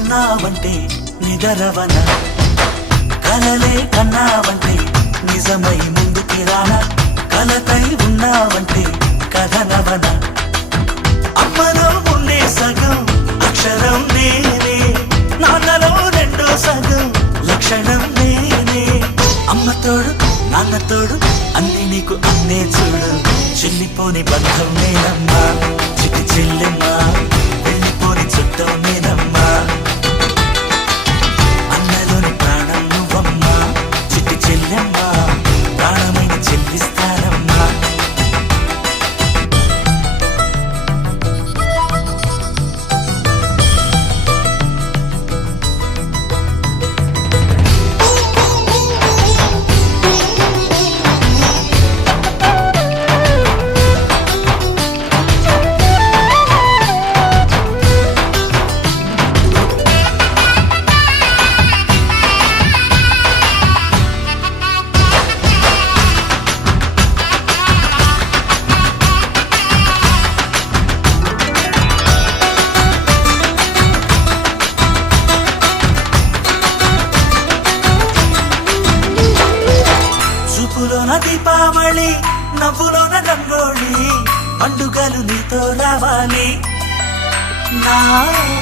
ఉన్నావంటే నిదరవన కలలే కన్నావంటే నిజమై ముందుకి రానా కలతై ఉన్నావంటే కథనవన అమ్మలో ఉండే సగం అక్షరం నేనే నాన్నలో రెండో సగం లక్షణం నేనే అమ్మ తోడు నాన్న తోడు అన్ని నీకు అన్నే చూడు చెల్లిపోని బంధం నేనమ్మా చిటి చెల్లెమ్మా వెళ్ళిపోని చుట్టం నేనమ్మా అన్నలోని ప్రాణం నువ్వమ్మా చిటి చెల్లెమ్మా ప్రాణమైన చెల్లిస్తానమ్మా చూపులోన దీపావళి నవ్వులోన రంగోళి పండుగలు నీతో రావాలి నా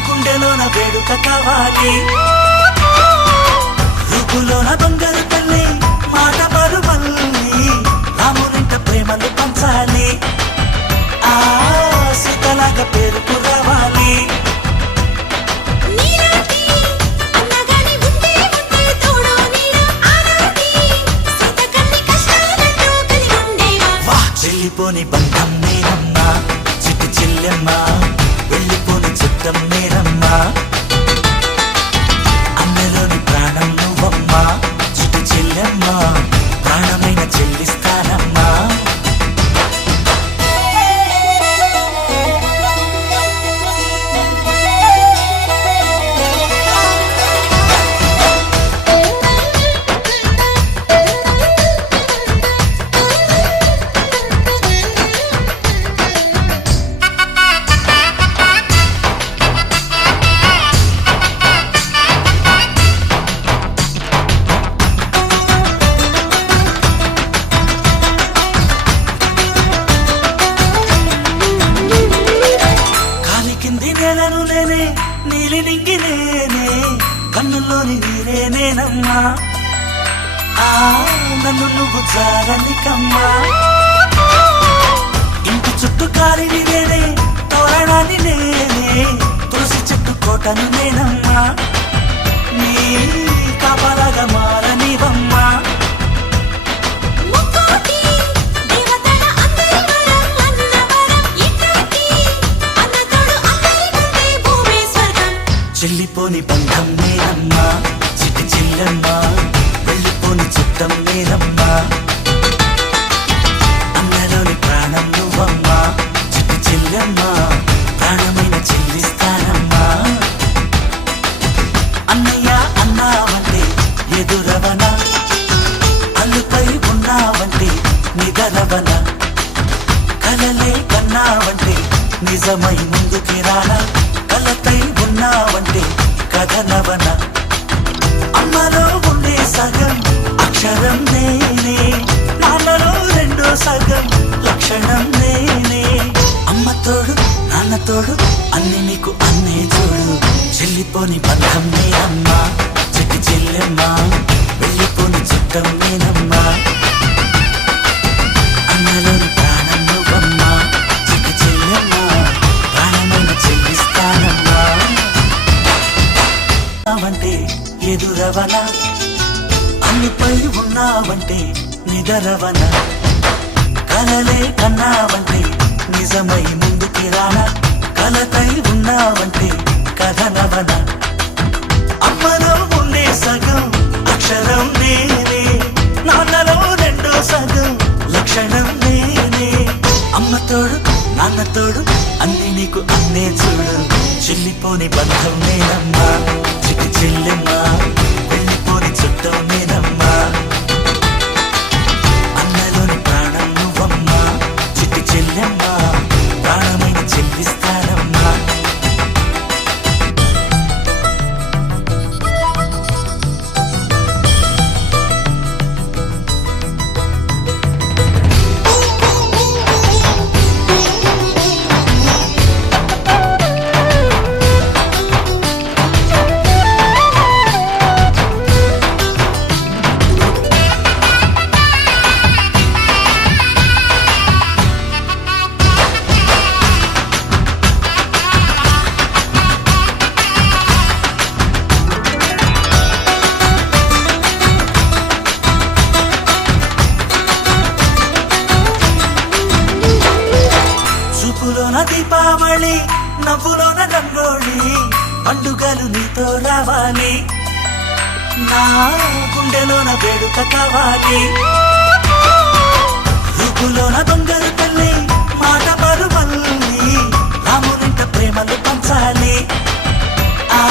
గుండెలోన వేడుక కావాలి రూపులోన దొంగలు తల్లి మాట పరుమల్లి రామునింట ప్రేమలు పంచాలి ఆ సీతలాగా పేరుకు రావాలి వెళ్ళిపోని బంధం నేనమ్మా చిట్టి చెల్లెమ్మా వెళ్ళిపోని చుట్టం నేనమ్మా అన్నలోని ప్రాణం నువ్వమ్మా చిట్టి చెల్లెమ్మా ప్రాణమైన చెల్లిస్తానమ్మా నేలను నేనే నీలి నింగి నేనే కన్నుల్లోని నీరే నేనమ్మా ఆ నన్ను నువ్వు జారనికమ్మా ఇంటి చుట్టూ కాలిని నేనే తోరణాన్ని నేనే తులసి చెట్టు కోటను నేనమ్మా నీ కాపలాగా మారనివమ్మా చెల్లిపోని బంధం నేనమ్మా చిట్టి చెల్లెమ్మా వెళ్ళిపోని చుట్టం నేనమ్మా అన్నలోని ప్రాణం నువ్వమ్మా చిట్టి చెల్లెమ్మా ప్రాణమైన చెల్లిస్తానమ్మా అన్నయ్య అన్నావంటే ఎదురవన అల్లుపై ఉన్నావంటే నిదరవన కలలే కన్నావంటే నిజమై ముందుకి రానా కలతై ఉన్నావంటే కథనవన అమ్మలో ఉండే సగం అక్షరం నేనే నాన్నలో రెండో సగం లక్షణం నేనే అమ్మ తోడు నాన్న తోడు అన్ని నీకు అన్నే చూడు చెల్లిపోని బంధం నేనమ్మా చిట్టి చెల్లెమ్మా వెళ్ళిపోని చుట్టం నేనమ్మా అన్నలోని ప్రాణం నువ్వమ్మా చిట్టి చెల్లెమ్మా ప్రాణమైన చెల్లిస్తానమ్మా అంటే ఎదురవన అన్నిపై ఉన్నావంటే నిదరవన కలలే కన్నావంటే నిజమై ముందుకి రానా కలతై ఉన్నావంటే కథనవన అమ్మలో ఉండే సగం అక్షరం నేనే నాన్నలో రెండో సగం లక్షణం నేనే అమ్మ తోడు నాన్న తోడు అన్ని నీకు అన్నే చూడు చెల్లిపోని బంధం నేనమ్మా చిట్టి చెల్లెమ్మా వెళ్ళిపోని చుట్టం నేనమ్మా అన్నలోని ప్రాణం నువ్వమ్మా చిట్టి చెల్లెమ్మా ప్రాణమైన చెల్లిస్తానమ్మా పండుగలు నీతో రావాలి, నా గుండెలోన వేడుక కావాలి. రూపులోన దొంగలు తల్లి మాట పరువల్లి రామునింట ప్రేమలు పంచాలి. ఆ